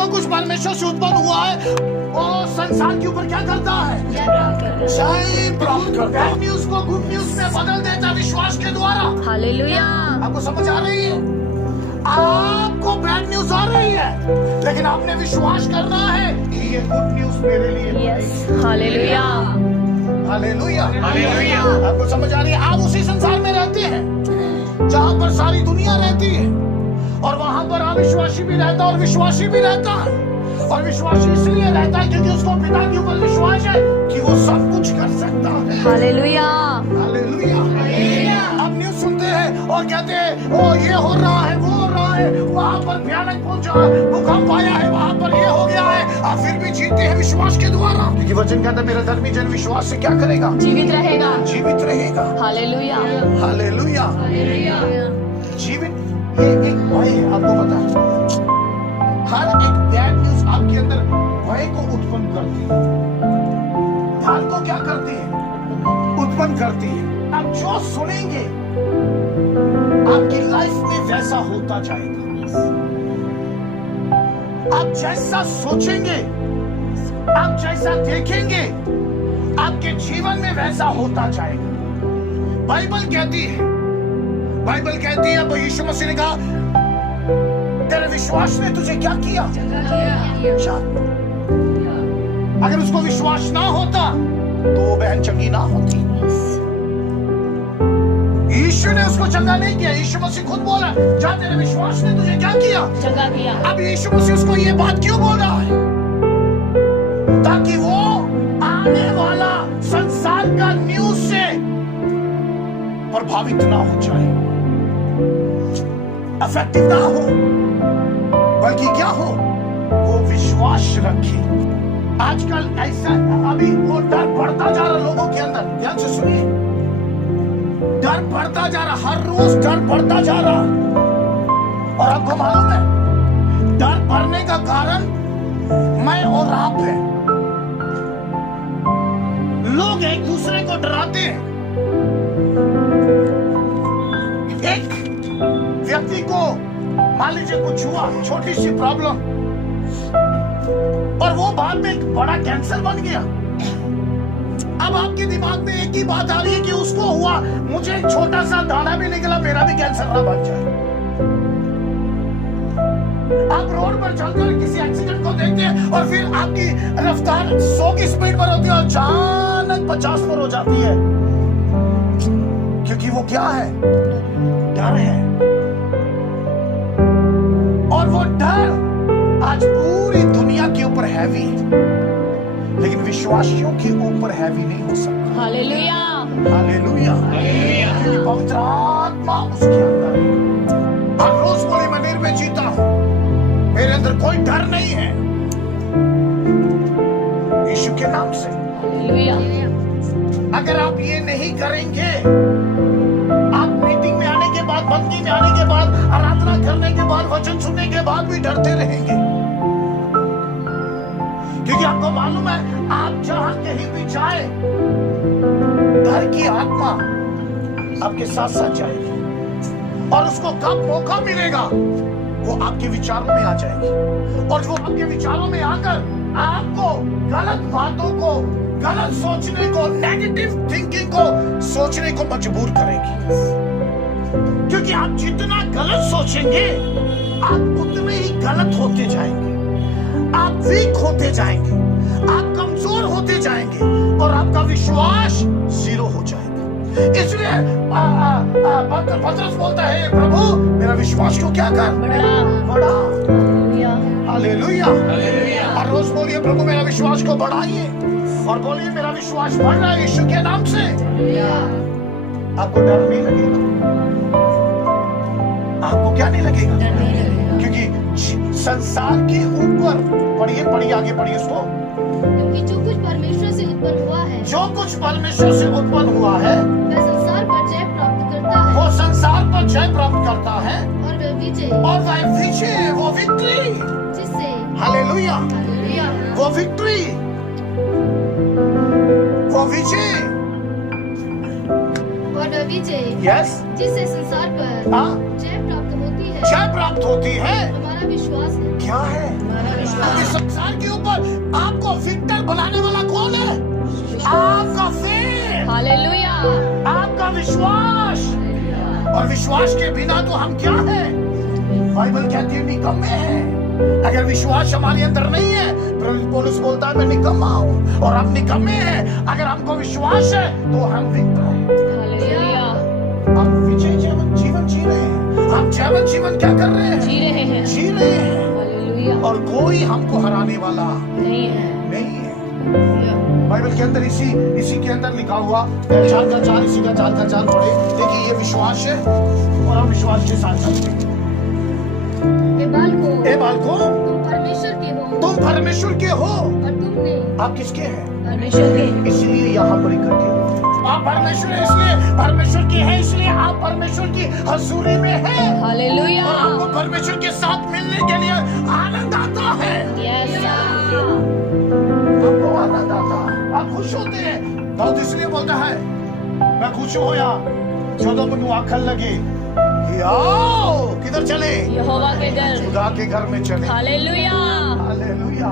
जो कुछ परमेश्वर से उत्पन्न हुआ है वो संसार के ऊपर क्या करता है? जय प्राप्त करता है। बैड न्यूज को गुड न्यूज में बदल देता है विश्वास के द्वारा। हालेलुया। आपको समझ आ रही है? आपको बैड न्यूज आ रही है, लेकिन आपने विश्वास करना है कि ये गुड न्यूज मेरे लिए। Yes, hallelujah, hallelujah, hallelujah. आपको समझ आ रही है? आप उसी संसार में रहते हैं जहां पर सारी दुनिया रहती है, और वहां पर अविश्वासी भी रहता है और विश्वासी भी रहता है। और विश्वासी इसलिए रहता है क्योंकि उसको पिता के ऊपर विश्वास है कि वो सब कुछ कर सकता है। Hallelujah, hallelujah. अब न्यूज़ सुनते हैं और कहते हैं ओ ये हो रहा है, वो हो रहा है, वहां पर भयानक पहुंचा, भूकंप आया है, वहां पर ये हो गया है, आप फिर भी जीते हैं विश्वास के द्वारा। क्योंकि वचन कहता है मेरा धर्मी जन विश्वास से क्या करेगा? जीवित रहेगा, जीवित रहेगा। हालेलुया, हालेलुया, जीवित। ये एक भय है, आपको पता है हर एक बैड न्यूज आपके अंदर भय को उत्पन्न करती है। ढाल को क्या करती है? उत्पन्न करती है। आप जो सुनेंगे आपकी लाइफ में वैसा होता जाएगा। आप जैसा सोचेंगे, आप जैसा देखेंगे, आपके जीवन में वैसा होता जाएगा। बाइबल कहती है अब यीशु मसीह ने कहा तेरे विश्वास ने तुझे क्या किया? अगर उसको विश्वास ना होता तो वो बहन चंगी ना होती। यीशु ने उसको चंगा नहीं किया, यीशु मसीह खुद बोला जा तेरे विश्वास ने तुझे क्या किया? चंगा किया। अब यीशु मसीह उसको ये बात क्यों बोल रहा है? ताकि वो आने वाला संसार का न्यूज से प्रभावित ना हो जाए, अफेक्टिव ना हो, बल्कि क्या हो? वो विश्वास रखे। आजकल ऐसा अभी वो डर बढ़ता जा रहा लोगों के अंदर। ध्यान से सुनिए, डर बढ़ता जा रहा, हर रोज डर बढ़ता जा रहा। और आपको मालूम है डर बढ़ने का कारण मैं और आप है। लोग एक दूसरे को डराते हैं। एक व्यक्ति को मान लीजिए कुछ हुआ, छोटी सी प्रॉब्लम, और वो बाद में एक बड़ा कैंसर बन गया। अब आपके दिमाग में एक ही बात आ रही है कि उसको हुआ, मुझे एक छोटा सा दाना भी निकला, मेरा भी कैंसर ना बन जाए। आप रोड पर चलकर किसी एक्सीडेंट को देखते हैं और फिर आपकी रफ्तार 100 की स्पीड पर होती है और अचानक 50 पर हो जाती है, क्योंकि वो क्या है? डर है। और वो डर आज पूरी दुनिया के ऊपर हैवी है, लेकिन विश्वासियों के ऊपर हैवी नहीं हो सकता। हालेलुया, हालेलुया, क्योंकि पवित्र आत्मा उसके अंदर है। हर रोज बोले मैं निर्भय जीता हूं, मेरे अंदर कोई डर नहीं है, यीशु के नाम से। हालेलुया। अगर आप ये नहीं करेंगे, आप मीटिंग में आने के बाद, बंदगी में आने के बाद, आराधना करने के बाद, वचन सुनने के बाद भी डरते रहेंगे, क्योंकि आपको मालूम है आप जहां कहीं भी जाए डर की आत्मा आपके साथ साथ जाएगी, और उसको कब मौका मिलेगा वो आपके विचारों में आ जाएगी, और वो आपके विचारों में आकर आपको गलत बातों को, गलत सोचने को, नेगेटिव थिंकिंग को सोचने को मजबूर करेगी। क्योंकि आप जितना गलत सोचेंगे आप उतने ही गलत होते जाएंगे, आप वीक होते जाएंगे, आप कमजोर होते जाएंगे, और आपका विश्वास जीरो हो जाएगा। इसलिए पतरस बोलता है प्रभु मेरा विश्वास को क्या कर? बढ़ा। हालेलुया। और रोज बोलिए प्रभु मेरा विश्वास को बढ़ाइए, और बोलिए मेरा विश्वास बढ़ रहा है यीशु के नाम से। आपको डर नहीं लगेगा। आपको क्या नहीं लगेगा? क्योंकि संसार के ऊपर पढ़िए आगे पढ़िए उसको। क्योंकि जो कुछ परमेश्वर से उत्पन्न हुआ है, जो कुछ परमेश्वर से उत्पन्न हुआ है वह संसार पर जय प्राप्त करता है, वो संसार पर जय प्राप्त करता है, और वह विजय, वो विक्ट्री, जिससे हालेलुया, वो विक्ट्री, वो विजय, और वह विजय, यस, जिससे संसार पर हाँ, जय प्राप्त होती है, जय प्राप्त होती है। हमारा विश्वास है। क्या है? संसार के ऊपर आपको विक्टर बनाने वाला कौन है? आपका फेथ, हालेलुया। आपका विश्वास। और विश्वास के बिना तो हम क्या हैं? बाइबल कहती है निकम्मे हैं। अगर विश्वास हमारे अंदर नहीं है, पौलुस बोलता है मैं निकम्मा हूं और हम निकम्मे हैं। अगर हमको विश्वास है तो हम विक्टर हैं। हालेलुया। आप विजय जीवन जी रहे हैं। आप जीवन जीवन क्या कर रहे हैं? जी रहे हैं। जी रहे हैं। हालेलुया। और कोई हमको हराने वाला नहीं है। नहीं है। बाइबल के अंदर इसी के अंदर लिखा हुआ 4 का 4, इसी का 4 का 4 पढ़े। देखिए ये विश्वास है और हम विश्वास के साथ चलते हैं। ए बालको, तुम परमेश्वर के हो। तुम परमेश्वर के हो। और तुमने आप किसके हैं? परमेश्वर के। इसलिए यहाँ पर इकट्ठे हो। आप परमेश्वर है, इसलिए परमेश्वर के हैं, इसलिए आप परमेश्वर की हजूरी में हैं। हालेलुया। और आपको परमेश्वर के साथ मिलने के लिए आनंद आता है। यस। आपको आनंद आता है, आप खुश होते हैं। दाऊद इसलिए बोलता है मैं खुश होया ਜਦੋਂ ਮੈਨੂੰ आखन लगे कि आओ किधर चले? यहोवा के घर। खुदा के घर में चले। हालेलुया। हालेलुया।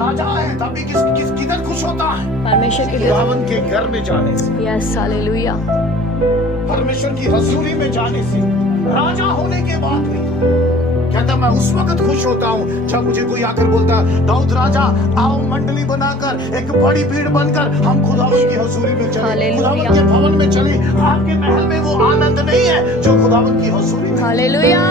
राजा है तब भी किधर खुश होता है? परमेश्वर के घर। खुदावन के घर में जाने से, यस। हालेलुया। परमेश्वर की हजूरी में जाने से, राजा होने के बाद भी कहता मैं उस वक्त खुश होता हूँ जब मुझे कोई आकर बोलता है दाऊद राजा आओ मंडली बनाकर एक बड़ी भीड़ बनकर हम खुदावन की हजूरी में चले, हालेलुया। खुदावन के भवन में चले। आपके महल में वो आनंद नहीं है जो खुदावन की हजूरी में। हालेलुया।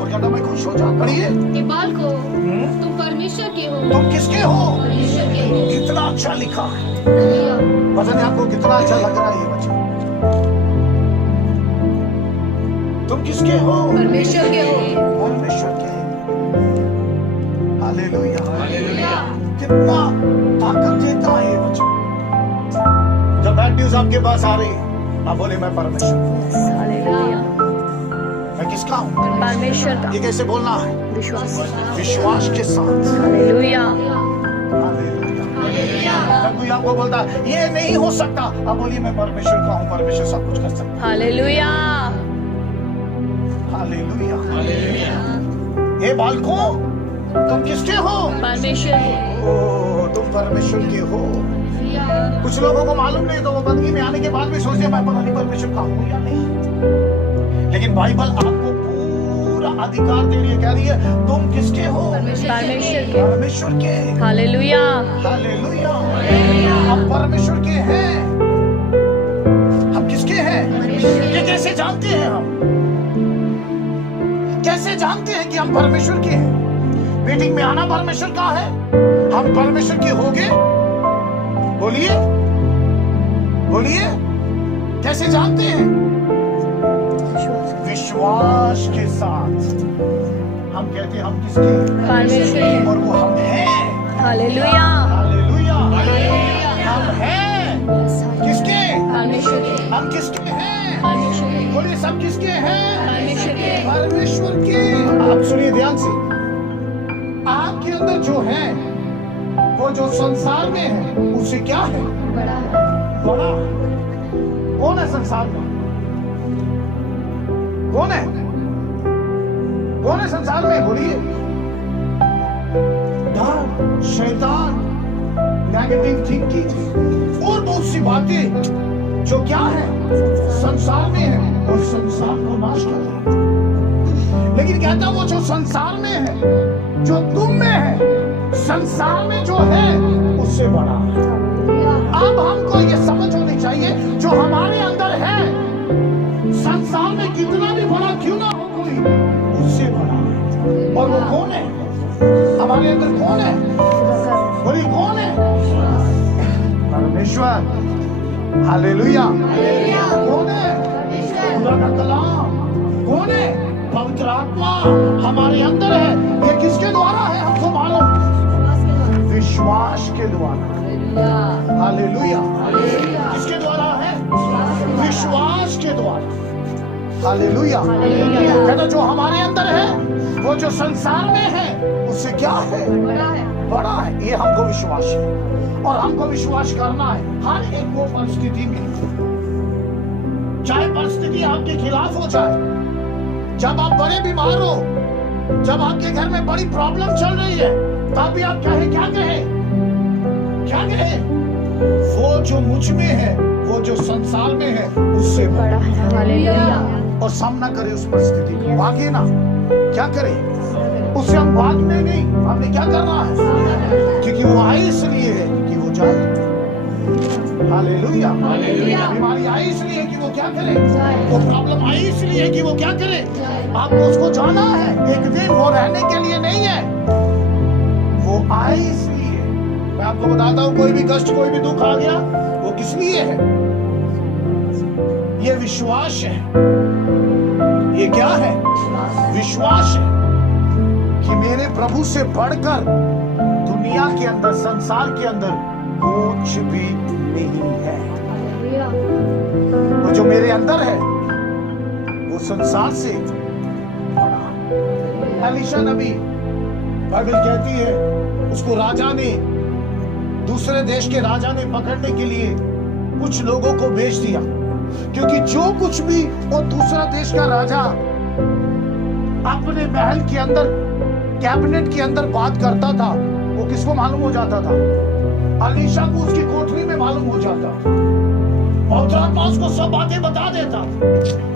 और कहता मैं खुश हो जाता। पढ़िए हे बालको, तुम परमेश्वर के हो। तुम किसके हो? परमेश्वर के हो। कितना अच्छा लिखा है। हालेलुया। पता नहीं आपको कितना अच्छा लग रहा है ये वचन। तुम किसके हो? परमेश्वर के हो। परमेश्वर के। हालेलुया। कितना ताकत देता है ये वचन। जब बैड न्यूज आपके पास आ रही आप बोले मैं परमेश्वर हूं। हालेलुया। मैं किसका हूँ? परमेश्वर का। ये कैसे बोलना है? विश्वास। विश्वास के साथ। हालेलुया। हालेलुया। जब कोई आपको बोलता है ये नहीं हो सकता, आप बोलिए मैं परमेश्वर का हूँ, परमेश्वर सब कुछ कर सकता है। हालेलुया। हालेलुया। हे बालकों तुम किसके हो? परमेश्वर के। ओ तुम परमेश्वर के हो। कुछ लोगों को मालूम नहीं तो वो बंदगी में आने के बाद भी सोचते मैं पता नहीं परमेश्वर का हूँ या नहीं। लेकिन बाइबल आपको पूरा अधिकार दे रही है, कह रही है तुम किसके हो? परमेश्वर के। परमेश्वर के। हालेलुया। हालेलुया। हम परमेश्वर के हैं। हम किसके हैं? ये कैसे जानते हैं? हम कैसे जानते हैं कि हम परमेश्वर के हैं? मीटिंग में आना परमेश्वर का है। हम परमेश्वर के होंगे। बोलिए बोलिए कैसे जानते हैं? विश्वास के साथ। हम कहते हैं हम किसके हैं? परमेश्वर के। और वो हम हैं। हालेलुया। हालेलुया। हम हैं किसके? परमेश्वर के। हम किसके हैं? परमेश्वर के। बोलिए सब किसके हैं? परमेश्वर के। परमेश्वर के। आप सुनिए ध्यान से। आपके अंदर जो है वो जो संसार में है उससे क्या है? बड़ा बड़ा। कौन है संसार में? कौन है? कौन है संसार में? बोलिए। डर, शैतान, नेगेटिव थिंकिंग और बहुत सी बातें जो क्या है संसार में है और संसार को नाश कर रही है। लेकिन कहता वो जो संसार में है जो तुम में है संसार में जो है उससे बड़ा है। अब हमको ये समझ होनी चाहिए जो हमारे अंदर है संसार में कितना भी बड़ा क्यों ना हो कोई उससे बड़ा है। और वो कौन है? हमारे अंदर कौन है? बोली कौन है? परमेश्वर। हालेलुया। कौन है? खुदा का कलाम। कौन है? पवित्र आत्मा हमारे अंदर है। ये किसके द्वारा है हमको मालूम? विश्वास के द्वारा। हालेलुया। किसके द्वारा है? विश्वास के द्वारा। हालेलुया। कहता जो हमारे अंदर है वो जो संसार में है उससे क्या है? बड़ा है। ये हमको विश्वास है और हमको विश्वास करना है हर एक वो परिस्थिति में। चाहे परिस्थिति आपके खिलाफ हो जाए, जब आप बड़े बीमार हो, जब आपके घर में बड़ी प्रॉब्लम चल रही है, तब भी आप कहें, क्या कहें, क्या कहें? वो जो मुझ में है, वो जो संसार में है, उससे बड़ा है। हालेलुया। और सामना करे उस परिस्थिति को, भागे ना। क्या करें? उससे हम भागने नहीं, हमने क्या करना है? क्योंकि वो आए इसलिए है कि वो जाए। हालेलुया। हालेलुया। बीमारी आई इसलिए कि वो क्या करे, वो प्रॉब्लम आई इसलिए कि वो क्या करे। आपको उसको जाना है, एक दिन वो रहने के लिए नहीं है, वो आए इसलिए। मैं आपको बताता हूँ, कोई भी कष्ट, कोई भी दुख आ गया, वो किस लिए है? ये विश्वास है। ये क्या है? विश्वास है कि मेरे प्रभु से बढ़कर दुनिया के अंदर, संसार के अंदर कुछ भी नहीं है। वो जो मेरे अंदर है, वो संसार से बड़ा। एलीशा नबी, बाइबल कहती है, उसको राजा ने, दूसरे देश के राजा ने पकड़ने के लिए कुछ लोगों को भेज दिया, क्योंकि जो कुछ भी वो दूसरा देश का राजा अपने महल के अंदर, कैबिनेट के अंदर बात करता था, वो किसको मालूम हो जाता था? एलीशा को उसकी कोठरी में मालूम हो जाता। पवित्र आत्मा उसको सब बातें बता देता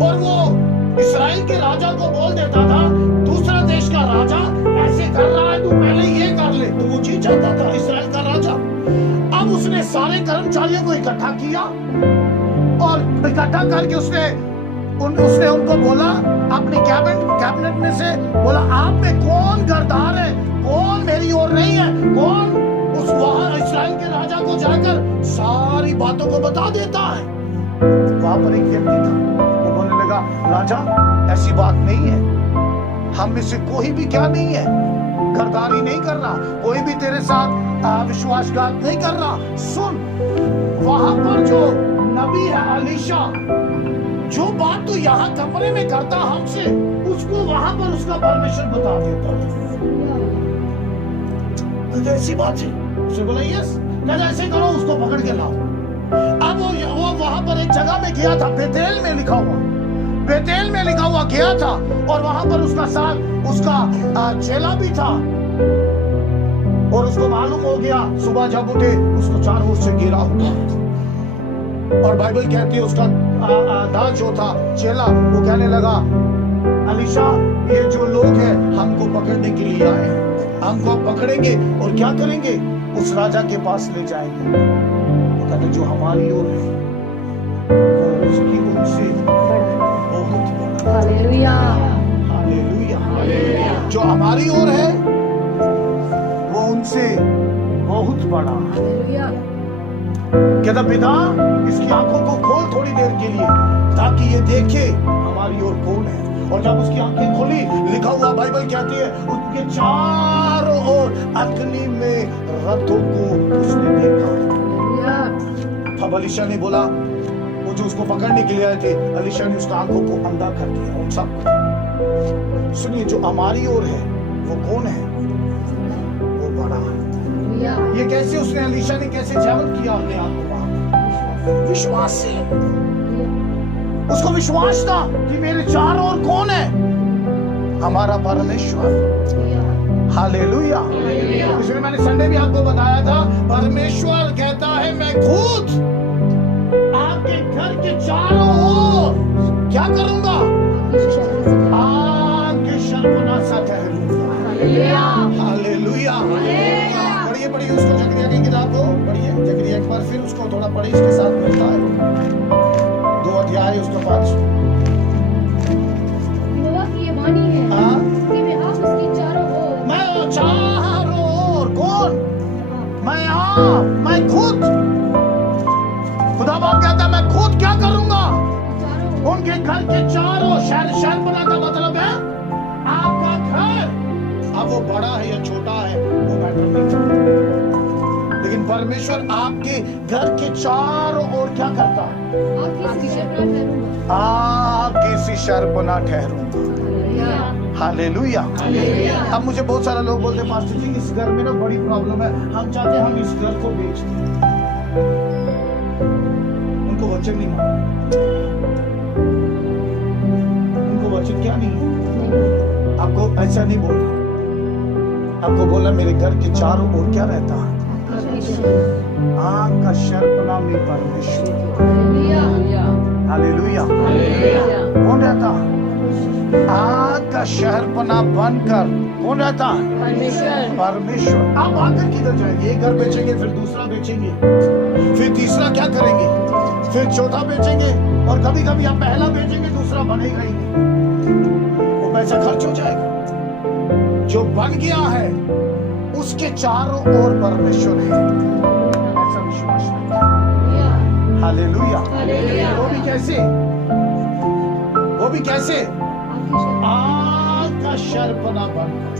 और वो इस्राएल के राजा को बोल देता था, दूसरा देश का राजा ऐसे कर रहा है, तू पहले ये कर ले। तो वो जीत जाता था इस्राएल का राजा। अब उसने सारे कर्मचारियों को इकट्ठा किया और इकट्ठा करके उसने उनको बोला, अपने कैबिनेट में से बोला, आप में कौन गद्दार है, कौन मेरी ओर नहीं है, कौन उस वहां इस्राएल के राजा को जाकर सारी बातों को बता देता है। वहां पर एक व्यक्ति था, वो बोलने लगा, राजा ऐसी बात नहीं है, हम में से कोई भी क्या नहीं है, गद्दारी नहीं कर रहा, कोई भी तेरे साथ विश्वासघात नहीं कर रहा। सुन, वहां पर जो नबी है एलीशा, जो बात तू यहाँ कमरे में करता हमसे, उसको वहां पर उसका परमेश्वर बता देता है। ऐसी बात है? उसने बोला यस, कहता ऐसे करो, उसको पकड़ के लाओ। अब वो वहां पर एक जगह में गया था, बेतेल में लिखा हुआ गया था, और वहां पर उसका साथ उसका चेला भी था, और उसको मालूम हो गया, सुबह जब उठे उसको चारों ओर से घेरा हुआ। और बाइबल कहती है उसका दास जो था, चेला, वो कहने लगा, एलीशा, ये जो लोग हैं हमको पकड़ने के लिए आए हैं, हमको पकड़ेंगे और क्या करेंगे, उस राजा के पास ले जाएंगे। वो कहते जो हमारी ओर है, वो उसकी उनसे बहुत बड़ा। हालेलुया। हालेलुया। जो हमारी ओर है, वो उनसे बहुत बड़ा। कहता पिता, इसकी आंखों को खोल थोड़ी देर के लिए, ताकि ये देखे हमारी ओर कौन है। और जब उसकी आंखें खुली, लिखा हुआ बाइबल कहती है, उसके चारों ओर अग्नि में रथों को उसने देखा। तब एलीशा ने बोला, वो जो उसको पकड़ने के लिए आए थे, एलीशा ने उसका आंखों को अंधा कर दिया उन सबको। सुनिए, जो हमारी ओर है वो कौन है? वो बड़ा है। ये कैसे उसने, एलीशा ने कैसे जागृत किया अपने आप को? विश्वास से। उसको विश्वास था कि मेरे चारों ओर कौन है? हमारा परमेश्वर। हालेलुया। इसलिए मैंने संडे भी आपको बताया था, परमेश्वर कहता है, मैं खुद आपके घर के चारों ओर क्या करूंगा? आपके शर्मनासा ठहरूंगा। हालेलुया। पढ़िए उसको, जकरिया की किताब को पढ़िए, जकरिया एक बार फिर उसको थोड़ा पढ़िए, इसके साथ मिलता है 2 अध्याय उसका 5। यहोवा की ये वाणी है कि मैं आप उसकी चारों ओर, मैं चारों ओर, कौन? मैं खुद, खुदा बाप कहता है, मैं खुद क्या करूंगा? उनके घर के चारों, शहर बना का मतलब है आपका घर। अब वो बड़ा है या छोटा है वो मैटर नहीं करता, लेकिन परमेश्वर आपके घर के चारों ओर क्या करता है? आपकी शर्पना ठहरूंगा। हालेलुया। अब मुझे बहुत सारे लोग बोलते, पास्टर जी इस घर में ना बड़ी प्रॉब्लम है, हम चाहते हैं हम इस घर को बेच दें। उनको वचन नहीं मालूम, उनको वचन क्या नहीं है, आपको ऐसा नहीं बोलना। आपको बोला मेरे घर के चारों ओर क्या रहता है? आग का शर्पना में परमेश्वर। हालेलुया। कौन रहता है? आग का शहरपना बनकर कौन रहता है? परमेश्वर। आप आकर किधर जाएंगे? एक घर बेचेंगे, फिर दूसरा बेचेंगे, फिर तीसरा क्या करेंगे, फिर चौथा बेचेंगे, और कभी कभी आप पहला बेचेंगे, दूसरा बनेगा ही नहीं, वो पैसा खर्च हो जाएगा। जो बन गया है उसके चारों ओर परमेश्वर है, ऐसा विश्वास रखिए। हालेलुया। वो भी कैसे? वो भी कैसे? आग का शर्पना बनकर।